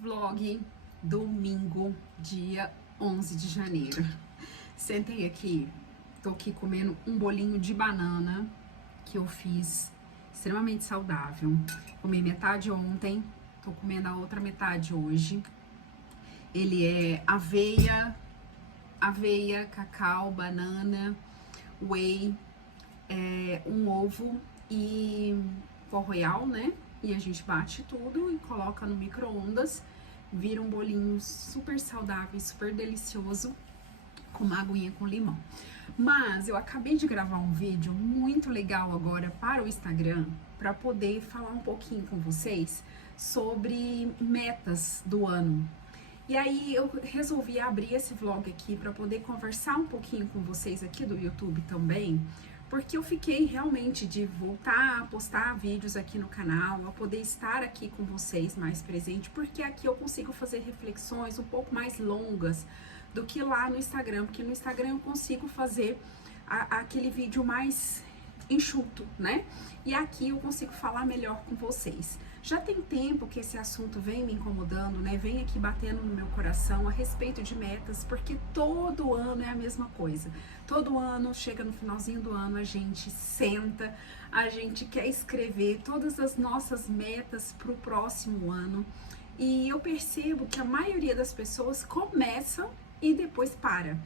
Vlog domingo, dia 11 de janeiro. Sentei aqui, tô aqui comendo um bolinho de banana que eu fiz, extremamente saudável. Comi metade ontem, tô comendo a outra metade hoje. Ele é aveia, cacau, banana, whey, um ovo e pó royal, né? E a gente bate tudo e coloca no micro-ondas. Vira um bolinho super saudável, super delicioso, com uma aguinha com limão. Mas eu acabei de gravar um vídeo muito legal agora para o Instagram, para poder falar um pouquinho com vocês sobre metas do ano. E aí eu resolvi abrir esse vlog aqui para poder conversar um pouquinho com vocês aqui do YouTube também, porque eu fiquei realmente de voltar a postar vídeos aqui no canal, a poder estar aqui com vocês mais presente, porque aqui eu consigo fazer reflexões um pouco mais longas do que lá no Instagram, porque no Instagram eu consigo fazer aquele vídeo mais enxuto, né? E aqui eu consigo falar melhor com vocês. Já tem tempo que esse assunto vem me incomodando, né? Vem aqui batendo no meu coração a respeito de metas, porque todo ano é a mesma coisa. Todo ano, chega no finalzinho do ano, a gente senta, a gente quer escrever todas as nossas metas para o próximo ano. E eu percebo que a maioria das pessoas começam e depois para.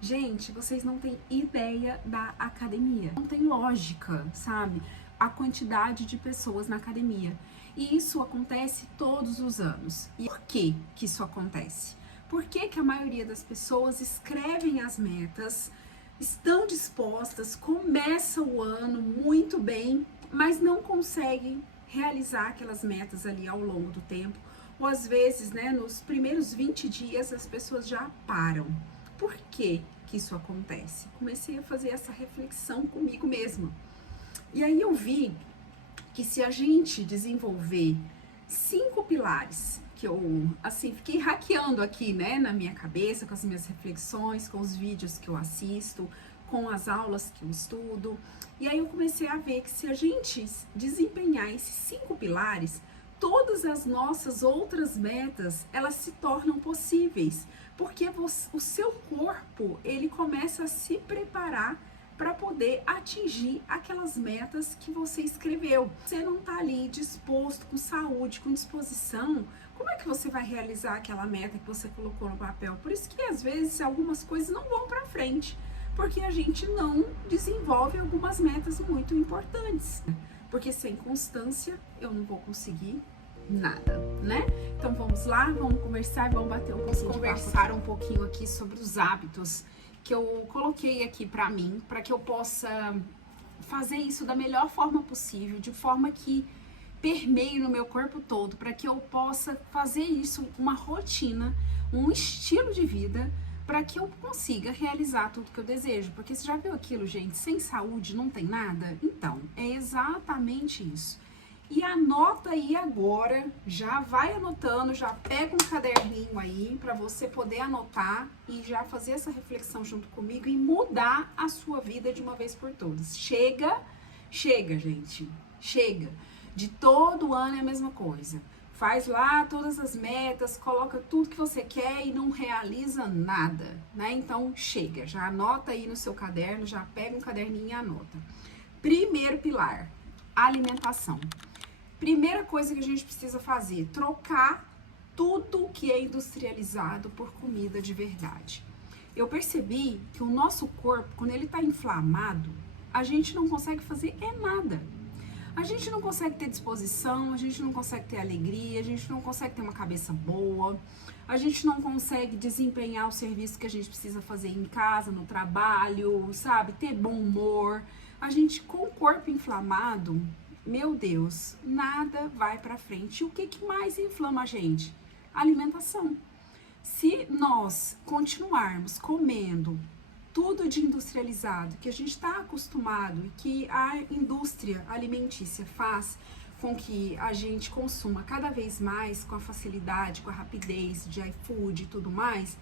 Gente, vocês não têm ideia da academia. Não tem lógica, sabe? A quantidade de pessoas na academia. E isso acontece todos os anos. E por que que isso acontece? Por que que a maioria das pessoas escrevem as metas, estão dispostas, começam o ano muito bem, mas não conseguem realizar aquelas metas ali ao longo do tempo? Ou às vezes, né, nos primeiros 20 dias as pessoas já param. Por que que isso acontece? Comecei a fazer essa reflexão comigo mesma. E aí eu vi que se a gente desenvolver 5 pilares, que eu, assim, fiquei hackeando aqui, né, na minha cabeça, com as minhas reflexões, com os vídeos que eu assisto, com as aulas que eu estudo, e aí eu comecei a ver que se a gente desempenhar esses 5 pilares, todas as nossas outras metas, elas se tornam possíveis, porque o seu corpo, ele começa a se preparar para poder atingir aquelas metas que você escreveu. Você não tá ali disposto, com saúde, com disposição, como é que você vai realizar aquela meta que você colocou no papel? Por isso que às vezes algumas coisas não vão para frente, porque a gente não desenvolve algumas metas muito importantes. Porque sem constância eu não vou conseguir nada, né? Então vamos lá, vamos conversar, vamos bater um pouquinho, conversar um pouquinho aqui sobre os hábitos que eu coloquei aqui pra mim, para que eu possa fazer isso da melhor forma possível, de forma que permeie no meu corpo todo, para que eu possa fazer isso uma rotina, um estilo de vida, para que eu consiga realizar tudo que eu desejo. Porque você já viu aquilo, gente? Sem saúde não tem nada? Então, é exatamente isso. E anota aí agora, já vai anotando, já pega um caderninho aí para você poder anotar e já fazer essa reflexão junto comigo e mudar a sua vida de uma vez por todas. Chega, gente, chega. De todo ano é a mesma coisa. Faz lá todas as metas, coloca tudo que você quer e não realiza nada, né? Então chega, já anota aí no seu caderno, já pega um caderninho e anota. Primeiro pilar, alimentação. Primeira coisa que a gente precisa fazer, trocar tudo que é industrializado por comida de verdade. Eu percebi que o nosso corpo, quando ele está inflamado, a gente não consegue fazer nada. A gente não consegue ter disposição, a gente não consegue ter alegria, a gente não consegue ter uma cabeça boa, a gente não consegue desempenhar o serviço que a gente precisa fazer em casa, no trabalho, sabe? Ter bom humor. A gente, com o corpo inflamado, meu Deus, nada vai pra frente. E o que mais inflama a gente? A alimentação. Se nós continuarmos comendo tudo de industrializado, que a gente está acostumado e que a indústria alimentícia faz com que a gente consuma cada vez mais com a facilidade, com a rapidez de iFood e tudo mais,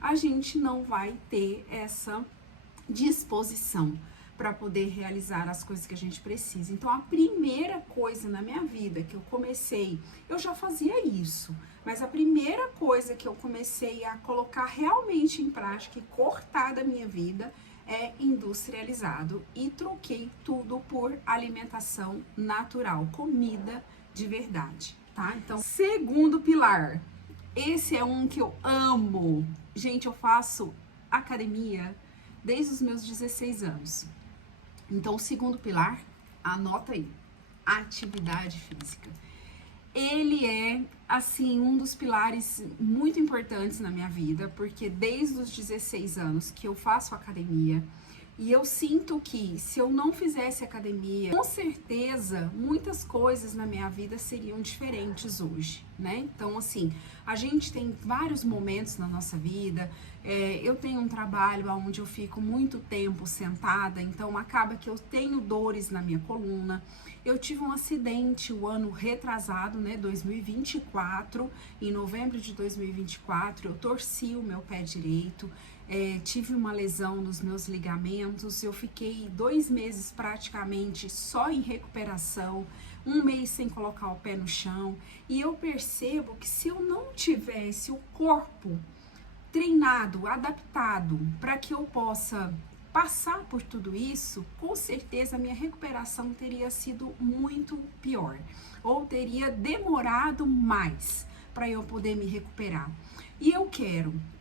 a gente não vai ter essa disposição para poder realizar as coisas que a gente precisa. Então, a primeira coisa na minha vida que eu comecei, eu já fazia isso, mas a primeira coisa que eu comecei a colocar realmente em prática e cortar da minha vida é industrializado, e troquei tudo por alimentação natural, comida de verdade, tá? Então, segundo pilar, esse é um que eu amo. Gente, eu faço academia desde os meus 16 anos. Então, o segundo pilar, anota aí, atividade física. Ele é, assim, um dos pilares muito importantes na minha vida, porque desde os 16 anos que eu faço academia, e eu sinto que se eu não fizesse academia, com certeza muitas coisas na minha vida seriam diferentes hoje, né? Então, assim, a gente tem vários momentos na nossa vida. Eu tenho um trabalho onde eu fico muito tempo sentada, então acaba que eu tenho dores na minha coluna. Eu tive um acidente o ano retrasado, né, 2024, em novembro de 2024, eu torci o meu pé direito. Tive uma lesão nos meus ligamentos, eu fiquei 2 meses praticamente só em recuperação, 1 mês sem colocar o pé no chão, e eu percebo que se eu não tivesse o corpo treinado, adaptado, para que eu possa passar por tudo isso, com certeza a minha recuperação teria sido muito pior, ou teria demorado mais para eu poder me recuperar. E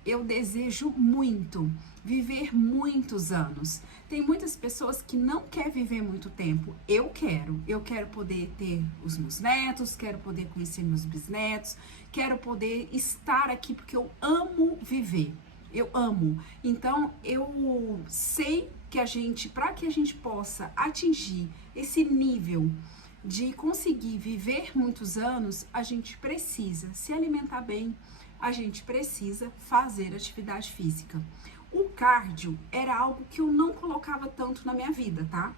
eu desejo muito viver muitos anos. Tem muitas pessoas que não querem viver muito tempo. Eu quero poder ter os meus netos, quero poder conhecer meus bisnetos, quero poder estar aqui porque eu amo viver. Eu amo. Então, eu sei que para que a gente possa atingir esse nível de conseguir viver muitos anos, a gente precisa se alimentar bem, a gente precisa fazer atividade física. O cardio era algo que eu não colocava tanto na minha vida, tá?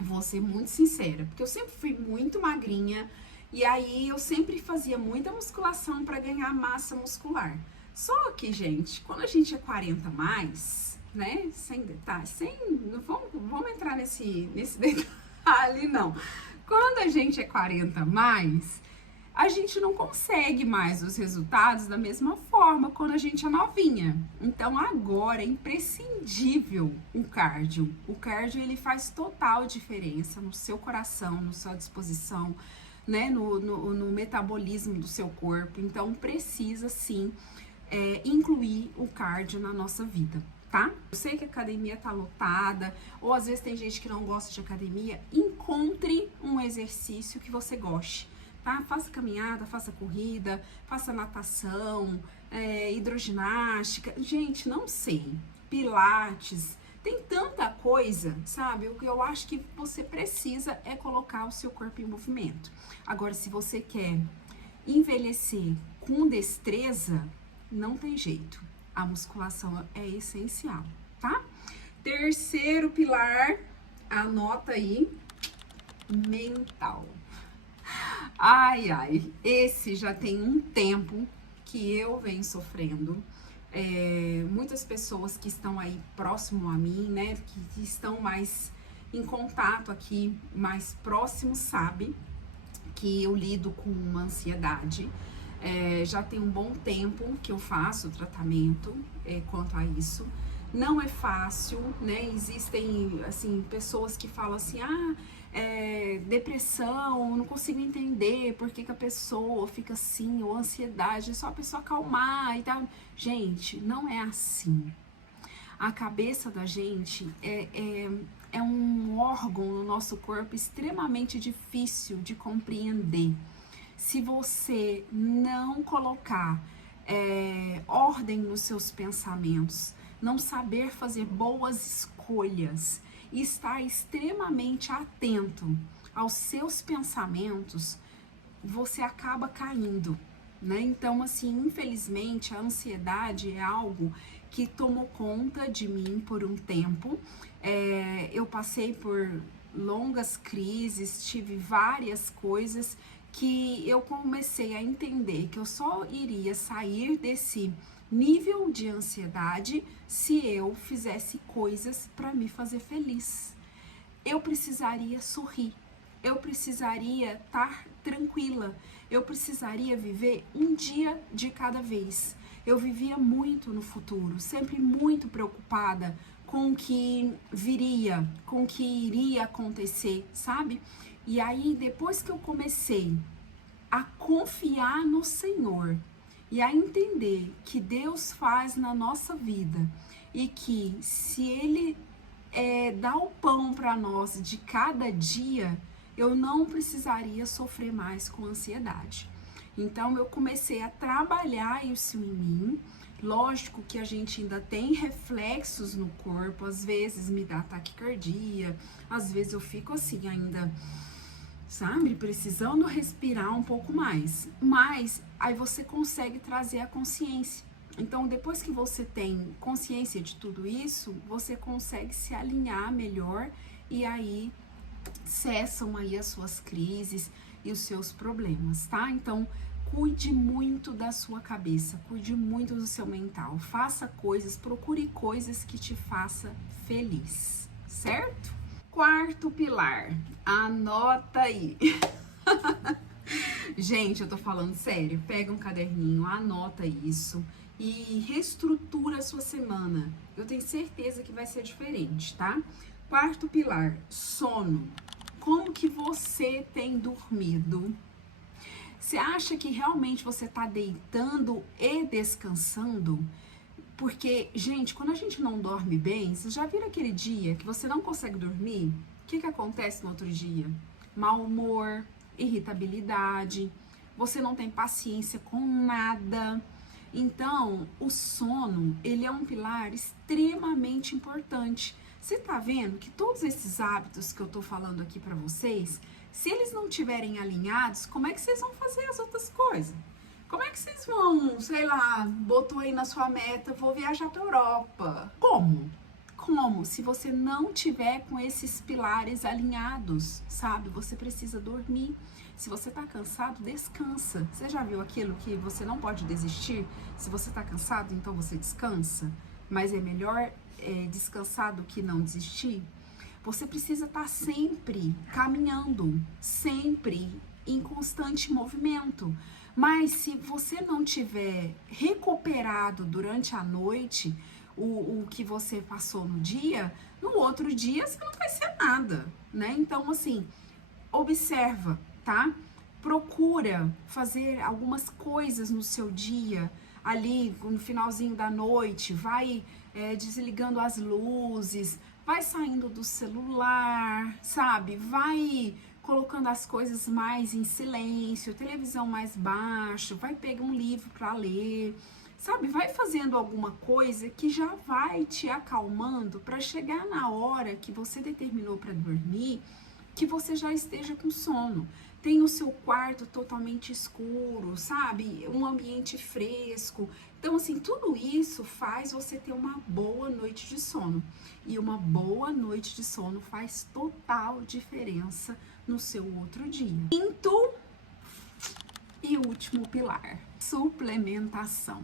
Vou ser muito sincera, porque eu sempre fui muito magrinha e aí eu sempre fazia muita musculação para ganhar massa muscular. Só que, gente, quando a gente é 40 mais, né, sem detalhes, não vamos entrar nesse detalhe, não. Quando a gente é 40 mais, a gente não consegue mais os resultados da mesma forma quando a gente é novinha. Então, agora é imprescindível o cardio. O cardio, ele faz total diferença no seu coração, na sua disposição, né, no metabolismo do seu corpo. Então, precisa, sim, incluir o cardio na nossa vida, tá? Eu sei que a academia tá lotada, ou às vezes tem gente que não gosta de academia. Encontre um exercício que você goste, tá? Faça caminhada, faça corrida, faça natação, hidroginástica. Gente, não sei, pilates, tem tanta coisa, sabe? O que eu acho que você precisa é colocar o seu corpo em movimento. Agora, se você quer envelhecer com destreza, não tem jeito. A musculação é essencial, tá? Terceiro pilar, anota aí, mental. Ai, esse já tem um tempo que eu venho sofrendo. Muitas pessoas que estão aí próximo a mim, né, que estão mais em contato aqui, mais próximo, sabem que eu lido com uma ansiedade. Já tem um bom tempo que eu faço tratamento quanto a isso. Não é fácil, né? Existem, assim, pessoas que falam assim, depressão, não consigo entender por que a pessoa fica assim, ou ansiedade, é só a pessoa acalmar e tal. Gente, não é assim. A cabeça da gente é um órgão no nosso corpo extremamente difícil de compreender. Se você não colocar ordem nos seus pensamentos, não saber fazer boas escolhas e estar extremamente atento aos seus pensamentos, você acaba caindo, né? Então, assim, infelizmente, a ansiedade é algo que tomou conta de mim por um tempo. Eu passei por longas crises, tive várias coisas que eu comecei a entender que eu só iria sair desse nível de ansiedade se eu fizesse coisas para me fazer feliz. eu precisaria sorrir, eu precisaria estar tranquila, eu precisaria viver um dia de cada vez. Eu vivia muito no futuro, sempre muito preocupada com o que viria, com o que iria acontecer, sabe? E aí, depois que eu comecei a confiar no Senhor e a entender que Deus faz na nossa vida e que se Ele dá o pão para nós de cada dia, eu não precisaria sofrer mais com ansiedade. Então eu comecei a trabalhar isso em mim. Lógico que a gente ainda tem reflexos no corpo, às vezes me dá taquicardia, às vezes eu fico assim ainda, sabe, precisando respirar um pouco mais. Mas aí você consegue trazer a consciência. Então, depois que você tem consciência de tudo isso, você consegue se alinhar melhor e aí cessam aí as suas crises e os seus problemas, tá? Então, cuide muito da sua cabeça, cuide muito do seu mental, faça coisas, procure coisas que te façam feliz, certo? Quarto pilar, anota aí. Gente, eu tô falando sério, pega um caderninho, anota isso e reestrutura a sua semana. Eu tenho certeza que vai ser diferente, tá? Quarto pilar, sono. Como que você tem dormido? Você acha que realmente você tá deitando e descansando? Porque, gente, quando a gente não dorme bem, vocês já viram aquele dia que você não consegue dormir? O que acontece no outro dia? Mau humor, irritabilidade, você não tem paciência com nada. Então, o sono, ele é um pilar extremamente importante. Você tá vendo que todos esses hábitos que eu tô falando aqui pra vocês, se eles não estiverem alinhados, como é que vocês vão fazer as outras coisas? Como é que vocês vão, sei lá, botou aí na sua meta, vou viajar pra Europa? Como? Como? Se você não tiver com esses pilares alinhados, sabe? Você precisa dormir. Se você tá cansado, descansa. Você já viu aquilo que você não pode desistir? Se você tá cansado, então você descansa. Mas é melhor descansar do que não desistir? Você precisa estar sempre caminhando, sempre em constante movimento. Mas se você não tiver recuperado durante a noite o que você passou no dia, no outro dia você não vai ser nada, né? Então, assim, observa, tá? Procura fazer algumas coisas no seu dia, ali no finalzinho da noite, vai desligando as luzes, vai saindo do celular, sabe? Vai colocando as coisas mais em silêncio, televisão mais baixo, vai pegar um livro para ler, sabe? Vai fazendo alguma coisa que já vai te acalmando para chegar na hora que você determinou para dormir, que você já esteja com sono. Tem o seu quarto totalmente escuro, sabe? Um ambiente fresco. Então, assim, tudo isso faz você ter uma boa noite de sono. E uma boa noite de sono faz total diferença no seu outro dia. Quinto e último pilar, suplementação.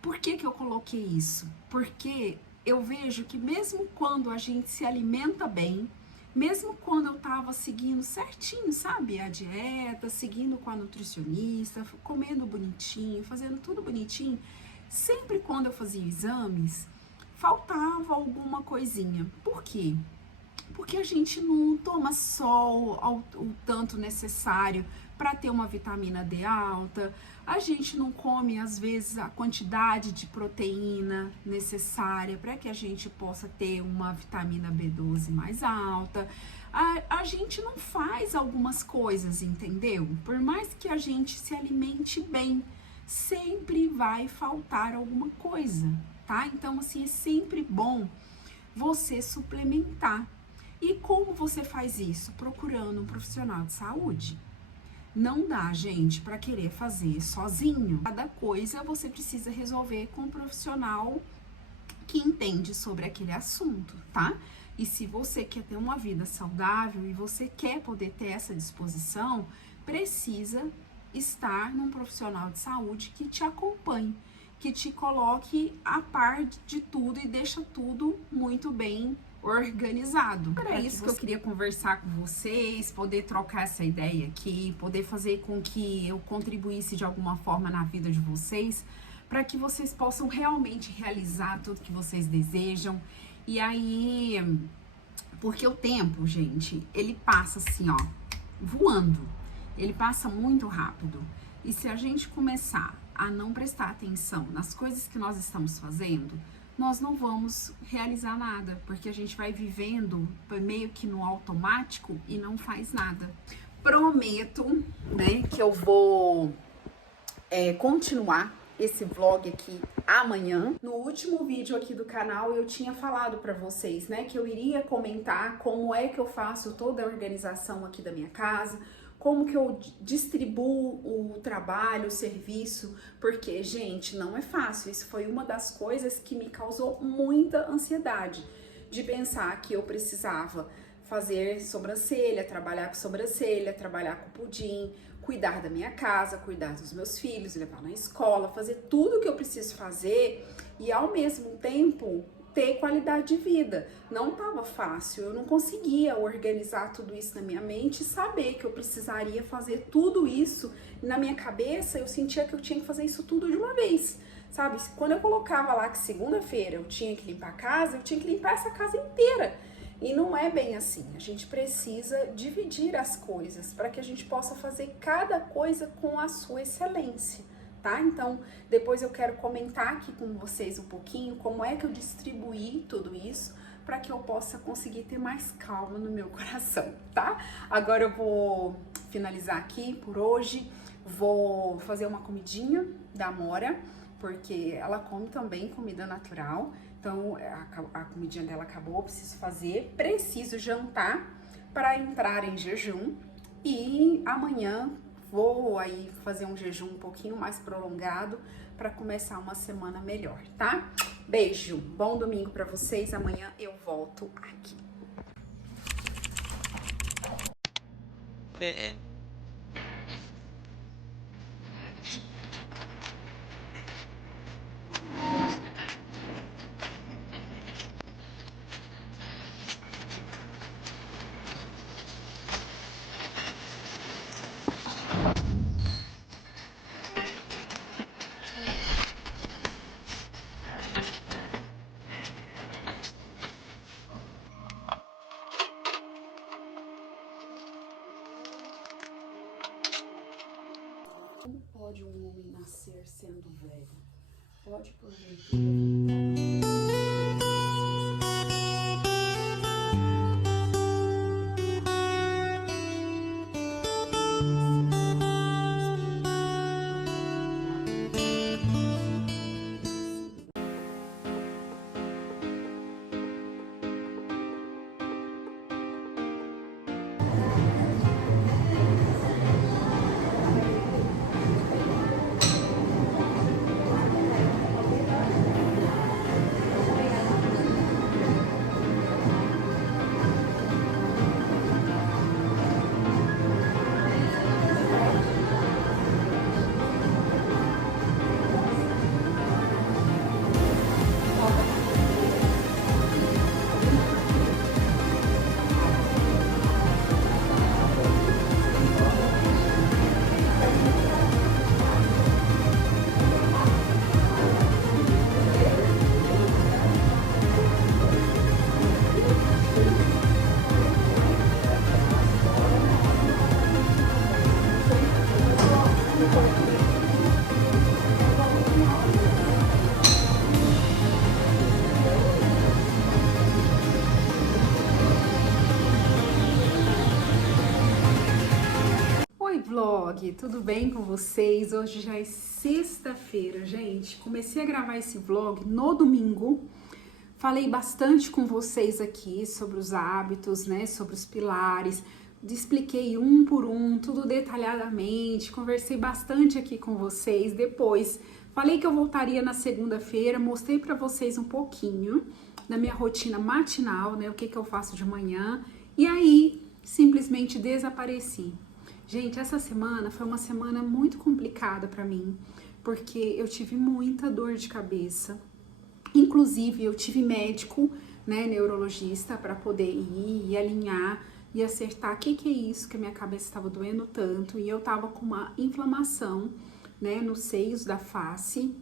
Por que eu coloquei isso? Porque eu vejo que mesmo quando a gente se alimenta bem, mesmo quando eu tava seguindo certinho, sabe, a dieta, seguindo com a nutricionista, comendo bonitinho, fazendo tudo bonitinho, sempre quando eu fazia exames, faltava alguma coisinha. Por quê? Porque a gente não toma sol o tanto necessário para ter uma vitamina D alta, a gente não come, às vezes, a quantidade de proteína necessária para que a gente possa ter uma vitamina B12 mais alta. A gente não faz algumas coisas, entendeu? Por mais que a gente se alimente bem, sempre vai faltar alguma coisa, tá? Então, assim, é sempre bom você suplementar. E como você faz isso? Procurando um profissional de saúde. Não dá, gente, para querer fazer sozinho. Cada coisa você precisa resolver com um profissional que entende sobre aquele assunto, tá? E se você quer ter uma vida saudável e você quer poder ter essa disposição, precisa estar num profissional de saúde que te acompanhe, que te coloque a par de tudo e deixa tudo muito bem organizado. Era isso que eu queria conversar com vocês, poder trocar essa ideia aqui, poder fazer com que eu contribuísse de alguma forma na vida de vocês, para que vocês possam realmente realizar tudo que vocês desejam. E aí, porque o tempo, gente, ele passa assim, ó, voando. Ele passa muito rápido. E se a gente começar a não prestar atenção nas coisas que nós estamos fazendo, nós não vamos realizar nada, porque a gente vai vivendo meio que no automático e não faz nada. Prometo, né, que eu vou continuar esse vlog aqui amanhã. No último vídeo aqui do canal eu tinha falado para vocês, né, que eu iria comentar como é que eu faço toda a organização aqui da minha casa, como que eu distribuo o trabalho, o serviço, porque, gente, não é fácil. Isso foi uma das coisas que me causou muita ansiedade, de pensar que eu precisava fazer sobrancelha, trabalhar com sobrancelha, trabalhar com pudim, cuidar da minha casa, cuidar dos meus filhos, levar na escola, fazer tudo o que eu preciso fazer e, ao mesmo tempo, ter qualidade de vida. Não estava fácil, eu não conseguia organizar tudo isso na minha mente e saber que eu precisaria fazer tudo isso. E na minha cabeça eu sentia que eu tinha que fazer isso tudo de uma vez, sabe? Quando eu colocava lá que segunda-feira eu tinha que limpar a casa, eu tinha que limpar essa casa inteira. E não é bem assim, a gente precisa dividir as coisas para que a gente possa fazer cada coisa com a sua excelência. Tá? Então, depois eu quero comentar aqui com vocês um pouquinho como é que eu distribuí tudo isso para que eu possa conseguir ter mais calma no meu coração, tá? Agora eu vou finalizar aqui por hoje, vou fazer uma comidinha da Amora, porque ela come também comida natural, então a comidinha dela acabou, preciso jantar para entrar em jejum e amanhã vou aí fazer um jejum um pouquinho mais prolongado para começar uma semana melhor, tá? Beijo, bom domingo para vocês. Amanhã eu volto aqui. Como pode um homem nascer sendo velho? Pode, porventura, vlog, tudo bem com vocês? Hoje já é sexta-feira, gente. Comecei a gravar esse vlog no domingo. Falei bastante com vocês aqui sobre os hábitos, né? Sobre os pilares. Expliquei um por um, tudo detalhadamente. Conversei bastante aqui com vocês. Depois, falei que eu voltaria na segunda-feira. Mostrei para vocês um pouquinho da minha rotina matinal, né? O que eu faço de manhã. E aí, simplesmente desapareci. Gente, essa semana foi uma semana muito complicada pra mim, porque eu tive muita dor de cabeça. Inclusive, eu tive médico né, neurologista para poder ir e alinhar e acertar o que é isso que a minha cabeça estava doendo tanto, e eu tava com uma inflamação, né, nos seios da face.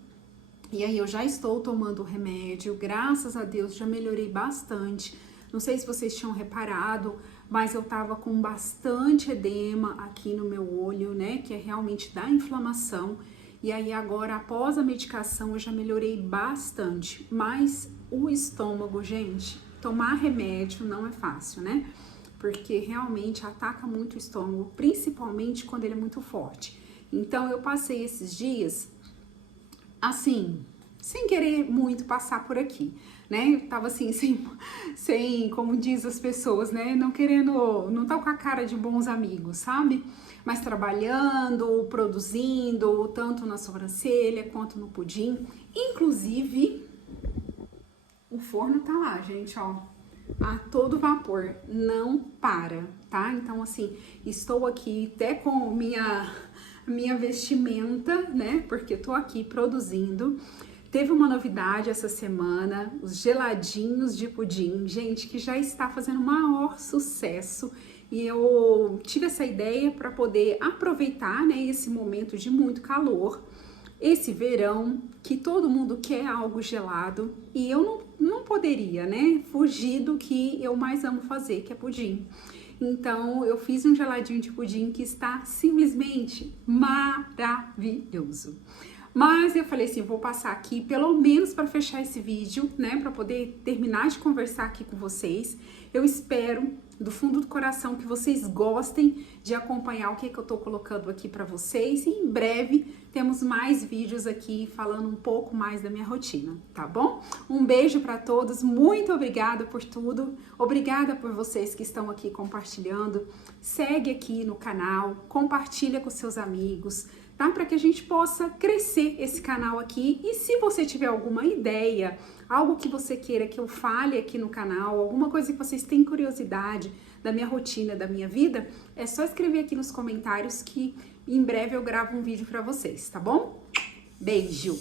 E aí eu já estou tomando o remédio, graças a Deus já melhorei bastante. Não sei se vocês tinham reparado, mas eu tava com bastante edema aqui no meu olho, né, que é realmente da inflamação. E aí agora, após a medicação, eu já melhorei bastante. Mas o estômago, gente, tomar remédio não é fácil, né? Porque realmente ataca muito o estômago, principalmente quando ele é muito forte. Então eu passei esses dias assim, sem querer muito passar por aqui, né? Eu tava assim, sem, como diz as pessoas, né? Não querendo, não tá com a cara de bons amigos, sabe? Mas trabalhando, produzindo, tanto na sobrancelha quanto no pudim. Inclusive, o forno tá lá, gente, ó, a todo vapor, não para, tá? Então, assim, estou aqui até com minha vestimenta, né? Porque tô aqui produzindo. Teve uma novidade essa semana, os geladinhos de pudim, gente, que já está fazendo maior sucesso. E eu tive essa ideia para poder aproveitar, né, esse momento de muito calor, esse verão, que todo mundo quer algo gelado, e eu não poderia, né, fugir do que eu mais amo fazer, que é pudim. Então, eu fiz um geladinho de pudim que está simplesmente maravilhoso. Mas eu falei assim, vou passar aqui pelo menos para fechar esse vídeo, né, para poder terminar de conversar aqui com vocês. Eu espero do fundo do coração que vocês gostem de acompanhar o que eu tô colocando aqui para vocês, e em breve temos mais vídeos aqui falando um pouco mais da minha rotina, tá bom? Um beijo para todos, muito obrigada por tudo, obrigada por vocês que estão aqui compartilhando. Segue aqui no canal, compartilha com seus amigos, tá? Para que a gente possa crescer esse canal aqui. E se você tiver alguma ideia, algo que você queira que eu fale aqui no canal, alguma coisa que vocês têm curiosidade da minha rotina, da minha vida, é só escrever aqui nos comentários que em breve eu gravo um vídeo para vocês, tá bom? Beijo!